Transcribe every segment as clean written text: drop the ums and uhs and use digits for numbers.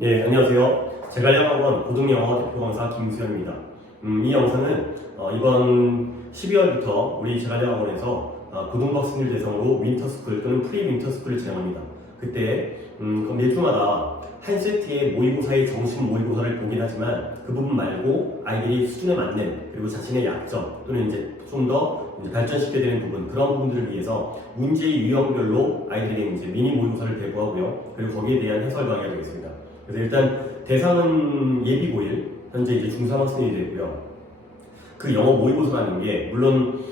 네, 안녕하세요. 제갈량학원 고등영어 대표 강사 김수현입니다. 이 영상은 이번 12월부터 우리 제갈량학원에서 고등학생들 대상으로 윈터스쿨 또는 프리윈터스쿨을 진행합니다. 그때 매주마다 한 세트의 모의고사의 정식 모의고사를 보긴 하지만 그 부분 말고 아이들이 수준에 맞는 그리고 자신의 약점 또는 이제 좀 더 발전시켜야 되는 부분, 그런 부분들을 위해서 문제의 유형별로 아이들에게 이제 미니 모의고사를 배부하고요. 그리고 거기에 대한 해설 강의가 되겠습니다. 그래서 일단 대상은 예비 고1, 현재 이제 중3 학생이 되고요. 그 영어 모의고사라는 게 물론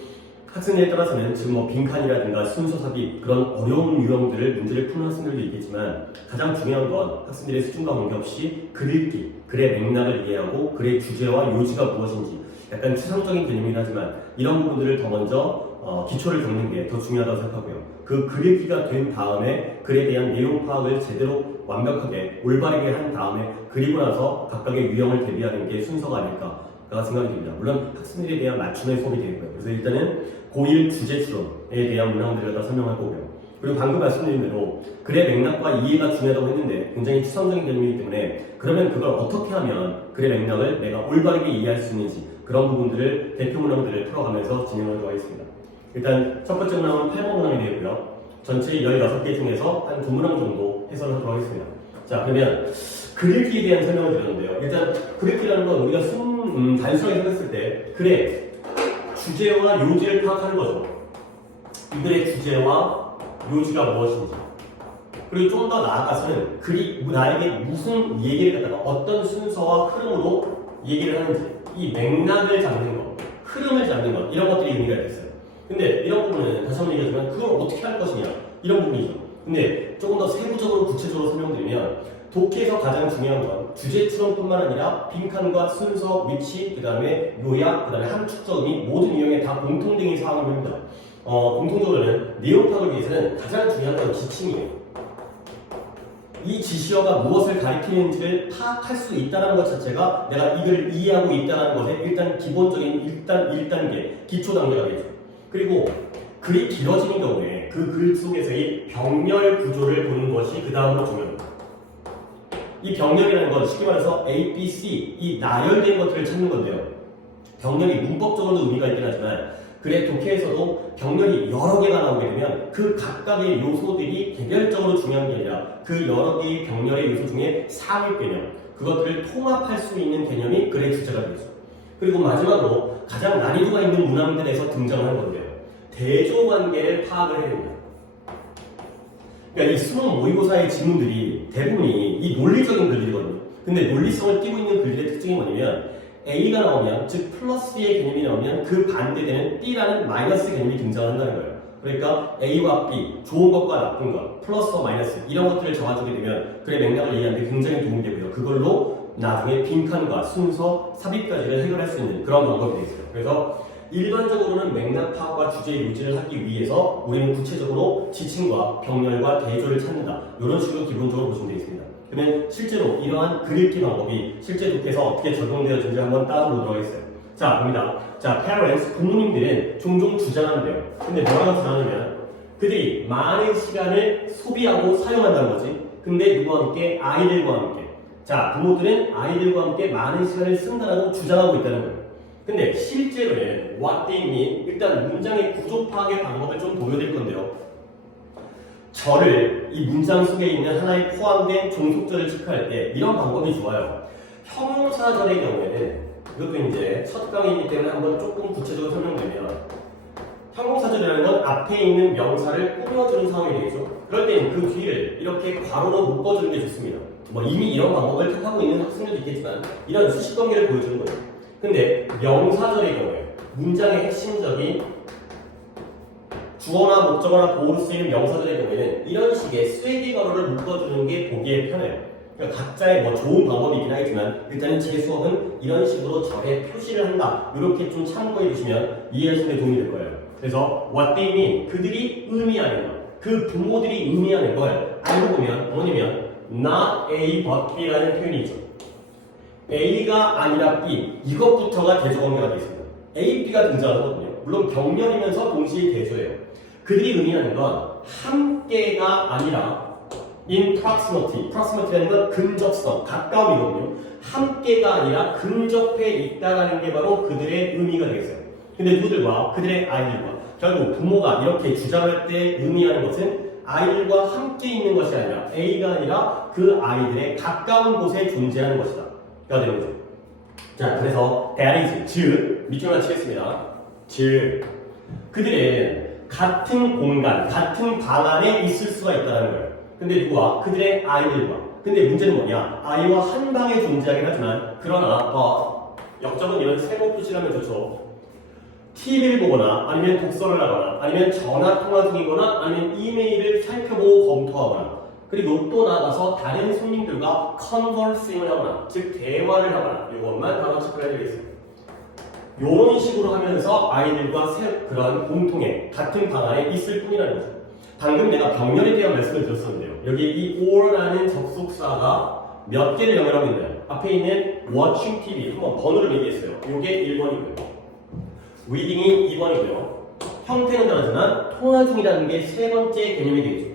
학생들에 따라서는 지금 뭐 빈칸이라든가 순서 삽입 그런 어려운 유형들을 문제를 푸는 학생들도 있겠지만 가장 중요한 건 학생들의 수준과 관계없이 글 읽기, 글의 맥락을 이해하고 글의 주제와 요지가 무엇인지 약간 추상적인 개념이긴 하지만 이런 부분들을 더 먼저 기초를 잡는 게 더 중요하다고 생각하고요. 그 글 읽기가 된 다음에 글에 대한 내용 파악을 제대로 완벽하게 올바르게 한 다음에 그리고 나서 각각의 유형을 대비하는 게 순서가 아닐까 생각이 듭니다. 물론 학생들에 대한 맞춤의 수업이 되고요. 그래서 일단은 고1 주제 추론에 대한 문항들을 다 설명할 거고요. 그리고 방금 말씀드린 대로 글의 맥락과 이해가 중요하다고 했는데 굉장히 추상적인 개념이기 때문에 그러면 그걸 어떻게 하면 글의 맥락을 내가 올바르게 이해할 수 있는지 그런 부분들을 대표 문항들을 풀어가면서 진행하도록 하겠습니다. 일단 첫 번째 문항은 8번 문항이 되고요. 전체 16개 중에서 한 2문항 정도 해설을 하도록 하겠습니다. 자, 그러면 글 읽기에 대한 설명을 드렸는데요. 일단 글 읽기라는 건 우리가 단순하게 생각했을 때 글의 주제와 요지를 파악하는 거죠. 이 글의 주제와 요지가 무엇인지, 그리고 좀 더 나아가서는 글이 나에게 무슨 얘기를 갖다가 어떤 순서와 흐름으로 얘기를 하는지 이 맥락을 잡는 것, 흐름을 잡는 것, 이런 것들이 의미가 있어요. 근데 이런 부분은 다시 한번 얘기하지만 그걸 어떻게 할 것이냐 이런 부분이죠. 근데 조금 더 세부적으로 구체적으로 설명드리면 독해에서 가장 중요한 건 주제 추론뿐만 아니라 빈칸과 순서, 위치, 그 다음에 요약, 그 다음에 함축적 의미 모든 유형에 다 공통된 사항을 합니다. 공통적으로는 내용 파악을 위해서는 가장 중요한 건 지침이에요. 이 지시어가 무엇을 가리키는지를 파악할 수 있다는 것 자체가 내가 이걸 이해하고 있다는 것의 일단 기본적인 1단계, 기초 단계가 되죠. 그리고 글이 길어지는 경우에 그 글 속에서의 병렬 구조를 보는 것이 그 다음으로 중요합니다. 이 병렬이라는 건 쉽게 말해서 A, B, C 이 나열된 것들을 찾는 건데요. 병렬이 문법적으로도 의미가 있긴 하지만 글의 독해에서도 병렬이 여러 개가 나오게 되면 그 각각의 요소들이 개별적으로 중요한 게 아니라 그 여러 개의 병렬의 요소 중에 상위 개념, 그것들을 통합할 수 있는 개념이 글의 주제가 되죠. 그리고 마지막으로 가장 난이도가 있는 문항들에서 등장하는 건데요. 대조관계를 파악을 해야 됩니다. 그러니까 이 수능 모의고사의 지문들이 대부분이 이 논리적인 글들이거든요. 근데 논리성을 띠고 있는 글들의 특징이 뭐냐면 A가 나오면, 즉 플러스 B의 개념이 나오면 그 반대되는 B라는 마이너스 개념이 등장한다는 거예요. 그러니까 A와 B, 좋은 것과 나쁜 것, 플러스와 마이너스 이런 것들을 잡아주게 되면 글의 맥락을 이해하는 데 굉장히 도움이 되고요. 그걸로 나중에 빈칸과 순서, 삽입까지를 해결할 수 있는 그런 방법이 되겠어요. 그래서 일반적으로는 맥락 파악과 주제 요지를 하기 위해서 우리는 구체적으로 지침과 병렬과 대조를 찾는다. 이런 식으로 기본적으로 보시면 되겠습니다. 그러면 실제로 이러한 글 읽기 방법이 실제 독해에서 어떻게 적용되어지는지 한번 따져보도록 하겠어요. 자, 봅니다. 자, parents, 부모님들은 종종 주장한대요. 근데 뭐라고 주장하냐면 그들이 많은 시간을 소비하고 사용한다는 거지. 근데 누구와 함께? 아이들과 함께. 자, 부모들은 아이들과 함께 많은 시간을 쓴다라고 주장하고 있다는 거예요. 근데 실제로는 what they mean, 일단 문장의 구조 파악의 방법을 좀 보여드릴 건데요. 절을 이 문장 속에 있는 하나에 포함된 종속절을 체크할 때 이런 방법이 좋아요. 형용사절의 경우에는 이것도 이제 첫 강의이기 때문에 한번 조금 구체적으로 설명드리면 형용사절이라는 건 앞에 있는 명사를 꾸며주는 상황이 되겠죠. 그럴 때는 그 뒤를 이렇게 괄호로 묶어주는 게 좋습니다. 뭐 이미 이런 방법을 택하고 있는 학생들도 있겠지만 이런 수식 관계를 보여주는 거예요. 근데 명사절의 경우에 문장의 핵심적인 주어나 목적어나 보호로 쓰이는 명사들의 경우에는 이런 식의 쐐기 괄호를 묶어주는 게 보기에 편해요. 그러니까 각자의 뭐 좋은 방법이긴 하겠지만 일단은 제 수업은 이런 식으로 절에 표시를 한다. 이렇게 좀 참고해 주시면 이해하시는 데 도움이 될 거예요. 그래서 what they mean, 그들이 의미하는 것, 그 부모들이 의미하는 걸 알고 보면 뭐냐면 not A but B라는 표현이 있죠. A가 아니라 B, 이것부터가 대조관계가 되어 있습니다. A, B가 등장하거든요. 물론 병렬이면서 동시에 대조예요. 그들이 의미하는 건 함께가 아니라 in proximity. proximity라는 건 근접성, 가까움이거든요. 함께가 아니라 근접해 있다라는 게 바로 그들의 의미가 되겠어요. 근데 누구들과? 그들의 아이들과. 결국 부모가 이렇게 주장할 때 의미하는 것은 아이들과 함께 있는 것이 아니라 A가 아니라 그 아이들의 가까운 곳에 존재하는 것이다. 가 되는 거죠. 자, 그래서 that is, 즉, 밑줄만 치겠습니다. 즉, 그들은 같은 공간, 같은 방 안에 있을 수가 있다는 거예요. 근데 누구와? 그들의 아이들과. 근데 문제는 뭐냐? 아이와 한 방에 존재하긴 하지만, 그러나, 역적은 이런 세모 표시를 하면 좋죠. TV를 보거나, 아니면 독서를 하거나, 아니면 전화 통화 중이거나, 아니면 이메일을 살펴보고 검토하거나, 그리고 또 나가서 다른 손님들과 컨버싱을 하거나, 즉 대화를 하거나, 이것만 단어 체크를 해드리겠습니다. 이런 식으로 하면서 아이들과 그런 공통의 같은 방 안에 있을 뿐이라는 거죠. 방금 내가 병렬에 대한 말씀을 드렸었는데요. 여기 이 or라는 접속사가 몇 개를 연결하고 있나요? 앞에 있는 watching TV 한번 번호를 얘기했어요. 이게 1번이고요. reading이 2번이고요. 형태는 다르지만 통화 중이라는 게 세 번째 개념이 되겠죠.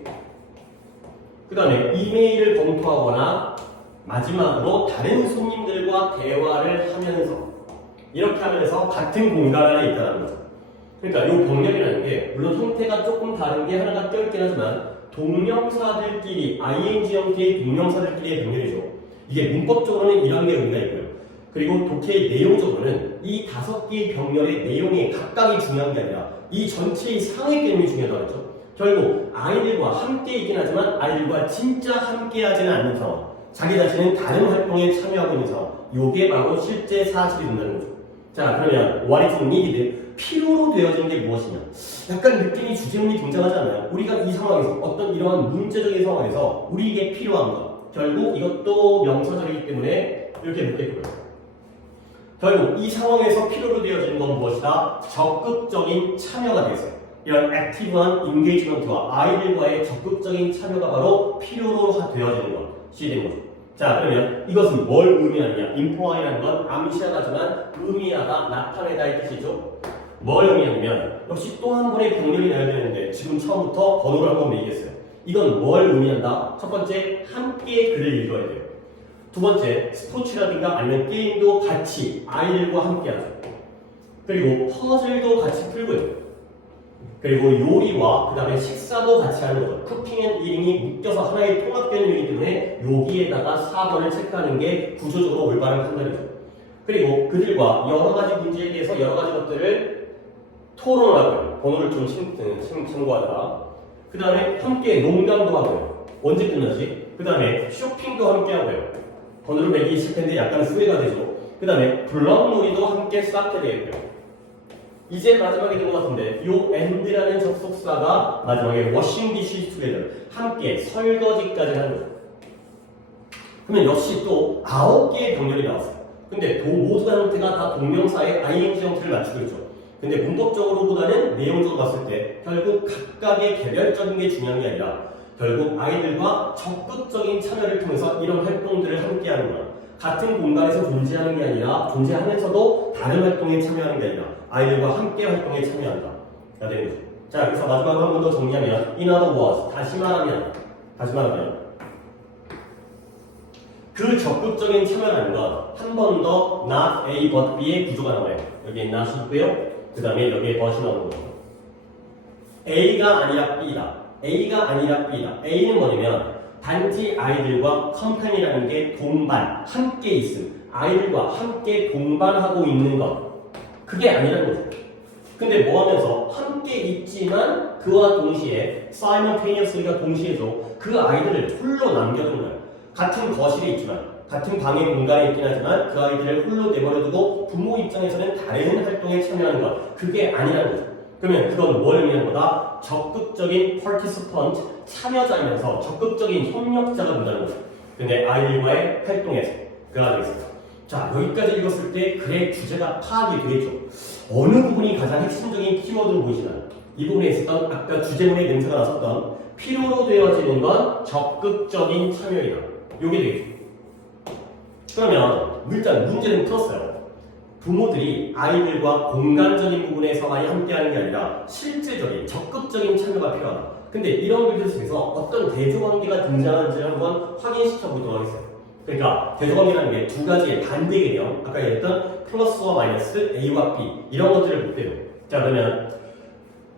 그 다음에 이메일을 검토하거나 마지막으로 다른 손님들과 대화를 하면서 이렇게 하면서 같은 공간 안에 있다는 거죠. 그러니까 이 병렬이라는 게 물론 형태가 조금 다른 게 하나가 껴있긴 하지만 동명사들끼리 ing 형태의 동명사들끼리의 병렬이죠. 이게 문법적으로는 이런 게 의미가 있고요. 그리고 독해의 내용적으로는 이 5개의 병렬의 내용이 각각이 중요한 게 아니라 이 전체의 상의 개념이 중요하다고 했죠. 결국 아이들과 함께 있긴 하지만 아이들과 진짜 함께 하지는 않는 상황, 자기 자신은 다른 활동에 참여하고 있는 상황, 이게 바로 실제 사실이 된다는 거죠. 자, 그러면 what is needed? 필요로 되어지는 게 무엇이냐? 약간 느낌이 주제문이 등장하잖아요. 우리가 이 상황에서 어떤 이러한 문제적인 상황에서 우리에게 필요한 것, 결국 이것도 명사절이기 때문에 이렇게 묻겠고요. 결국 이 상황에서 필요로 되어지는 건 무엇이다? 적극적인 참여가 되겠어요. 이런 액티브한 인게이지먼트와 아이들과의 적극적인 참여가 바로 필요로 되어지는 것이 되는 거죠. 자, 그러면 이것은 뭘 의미하느냐? imply라는 건 암시하다지만 의미하다, 나타내다 이 뜻이죠. 뭘 의미하냐면 역시 또 한 번의 병렬이 나야 되는데 지금 처음부터 번호를 한번 매기겠어요. 이건 뭘 의미한다? 첫 번째, 함께 글을 읽어야 돼요. 두 번째, 스포츠라든가 아니면 게임도 같이 아이들과 함께 하죠. 그리고 퍼즐도 같이 풀고요. 그리고 요리와 그 다음에 식사도 같이 하는 거죠. 쿠킹 앤 이팅이 묶여서 하나의 통합 개념이기 때문에 여기에다가 4번을 체크하는 게 구조적으로 올바른 판단이죠. 그리고 그들과 여러 가지 문제에 대해서 여러 가지 것들을 토론을 하고요. 번호를 좀 참고하다. 그 다음에 함께 농담도 하고요. 언제 끝나지? 그 다음에 쇼핑도 함께 하고요. 번호를 매기 실패인데 약간 후회가 되죠. 그 다음에 블럭놀이도 함께 쌓게 되겠고요. 이제 마지막에 된 것 같은데 요 and라는 접속사가 마지막에 washing dishes together 함께 설거지까지 하는 거죠. 그러면 역시 또 9개의 병렬이 나왔어요. 근데 모두가 형태가 다 동명사의 ing 형태를 맞추고 있죠. 근데 문법적으로 보다는 내용적으로 봤을 때 결국 각각의 개별적인 게 중요한 게 아니라 결국 아이들과 적극적인 참여를 통해서 이런 활동들을 함께 하는 거야. 같은 공간에서 존재하는 게 아니라 존재하면서도 다른 활동에 참여하는 게 아니라 아이들과 함께 활동에 참여한다. 가 되는 거죠. 자, 그래서 마지막으로 한 번 더 정리하면 in other words, 다시 말하면 그 적극적인 참여라는 건 한 번 더 not A but B의 구조가 나와요. 여기에 not이 있고요. 그 다음에 여기에 but이 나오는 거죠. A가 아니라 B다. A가 아니라 B다. A는 뭐냐면 단지 아이들과 컴퍼니라는 게 동반, 함께 있음. 아이들과 함께 동반하고 있는 것. 그게 아니라는 거죠. 근데 뭐 하면서 함께 있지만 그와 동시에 simultaneously가 동시에죠. 그 아이들을 홀로 남겨둔 거예요. 같은 거실에 있지만 같은 방의 공간에 있긴 하지만 그 아이들을 홀로 내버려두고 부모 입장에서는 다른 활동에 참여하는 것. 그게 아니라는 거죠. 그러면 그건 뭘 의미하는 거다? 적극적인 participant, 참여자이면서 적극적인 협력자가 된다는 거죠. 근데 아이들과의 활동에서 그가 되겠습니다. 자, 여기까지 읽었을 때 글의 주제가 파악이 되겠죠. 어느 부분이 가장 핵심적인 키워드로 보이시나요? 이 부분에 있었던 아까 주제문의 냄새가 났었던 필요로 되어지는 건 적극적인 참여이다. 요게 되겠죠. 그러면 일단 문제는 풀었어요. 부모들이 아이들과 공간적인 부분에서만이 함께하는 게 아니라 실제적인 적극적인 참여가 필요하다. 근데 이런 글들 속에서 어떤 대조관계가 등장하는지를 한번 확인시켜 보도록 하겠어요. 그러니까 대조관계라는 게 두 가지의 반대 개념, 아까 얘기했던 플러스와 마이너스, A와 B 이런 것들을 볼 때요. 자, 그러면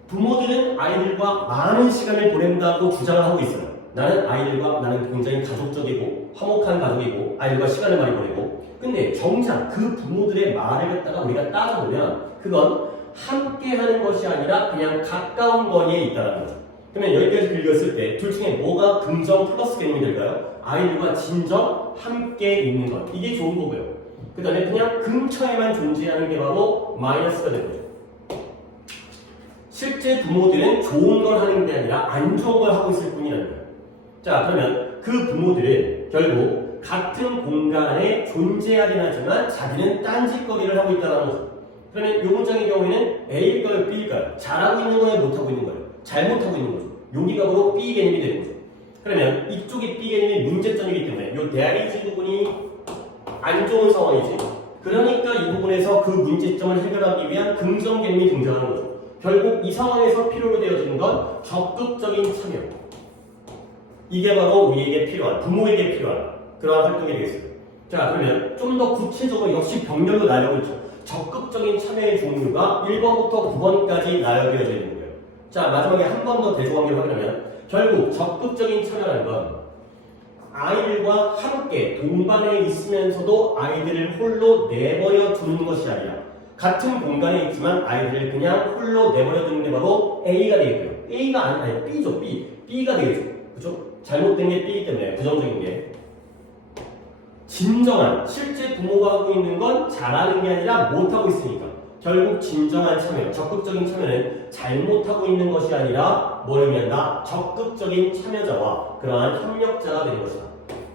부모들은 아이들과 많은 시간을 보낸다고 주장을 하고 있어요. 나는 굉장히 가족적이고 화목한 가족이고 아이들과 시간을 많이 보내고, 근데 정작 그 부모들의 말을 갖다가 우리가 따져보면 그건 함께 하는 것이 아니라 그냥 가까운 거리에 있다는 거죠. 그러면 여기까지 읽었을 때 둘 중에 뭐가 긍정 플러스 개념이 될까요? 아이들과 진정 함께 있는 것, 이게 좋은 거고요. 그 다음에 그냥 근처에만 존재하는 게 바로 마이너스가 되는 거죠. 실제 부모들은 좋은 걸 하는 게 아니라 안 좋은 걸 하고 있을 뿐이라는 거예요. 자, 그러면 그 부모들은 결국 같은 공간에 존재하긴 하지만 자기는 딴짓거리를 하고 있다는 거죠. 그러면 이 문장의 경우에는 A일까요? B일까요? 잘하고 있는 거예요? 못하고 있는 거예요? 잘못하고 있는 거죠. 여기가 바로 B 개념이 되는 거죠. 그러면 이쪽이 B 개념이 문제점이기 때문에 이 대리지 부분이 안 좋은 상황이지. 그러니까 이 부분에서 그 문제점을 해결하기 위한 긍정 개념이 등장하는 거죠. 결국 이 상황에서 필요로 되어지는 건 적극적인 참여. 이게 바로 우리에게 필요한, 부모에게 필요한 그러한 활동이 되겠습니다. 자, 그러면 좀 더 구체적으로 역시 병렬로 나열하고 적극적인 참여의 종류가 1번부터 9번까지 나열되어져 있는 거예요. 자, 마지막에 한 번 더 대조관계를 확인하면 결국 적극적인 참여라는 건 아이들과 함께 동반에 있으면서도 아이들을 홀로 내버려 두는 것이 아니라 같은 공간에 있지만 아이들을 그냥 홀로 내버려 두는 게 바로 A가 되겠고요. A가 아니 B죠. B가 되겠죠. 그렇죠? 잘못된 게 B이기 때문에 부정적인 게. 진정한, 실제 부모가 하고 있는 건 잘하는 게 아니라 못하고 있으니까 결국 진정한 참여, 적극적인 참여는 잘못하고 있는 것이 아니라 뭘 의미한다? 적극적인 참여자와 그러한 협력자가 되는 것이다.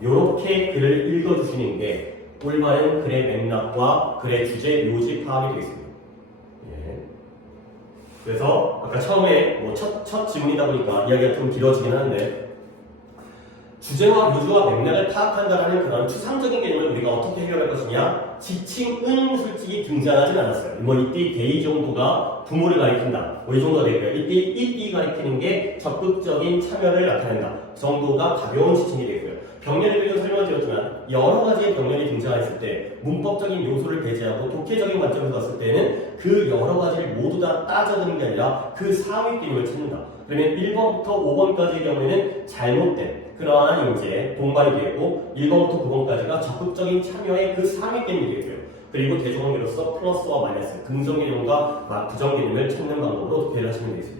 이렇게 글을 읽어주시는 게 올바른 글의 맥락과 글의 주제, 요지 파악이 되겠습니다. 예. 그래서 아까 처음에 첫 지문이다 보니까 이야기가 좀 길어지긴 하는데 주제와 요지와 맥락을 파악한다는 그런 추상적인 개념을 우리가 어떻게 해결할 것이냐? 지칭은 솔직히 등장하진 않았어요. 이때 대의 정도가 부모를 가리킨다. 이 정도가 되고요. 이때 이 가리키는 게 적극적인 참여를 나타낸다. 정도가 가벼운 지칭이 되고요. 병렬에 대해서 설명드렸지만 여러 가지의 병렬이 등장했을 때 문법적인 요소를 배제하고 독해적인 관점에서 봤을 때는 그 여러 가지를 모두 다 따져드는 게 아니라 그 상위 개념을 찾는다. 그러면 1번부터 5번까지의 경우에는 잘못된 그러한 이제 동반이 되고 1번부터 9번까지가 적극적인 참여의 그 상위 개념이 되고요. 그리고 대조관계로서 플러스와 마이너스, 긍정 개념과 부정 개념을 찾는 방법으로 독해를 하시면 되겠습니다.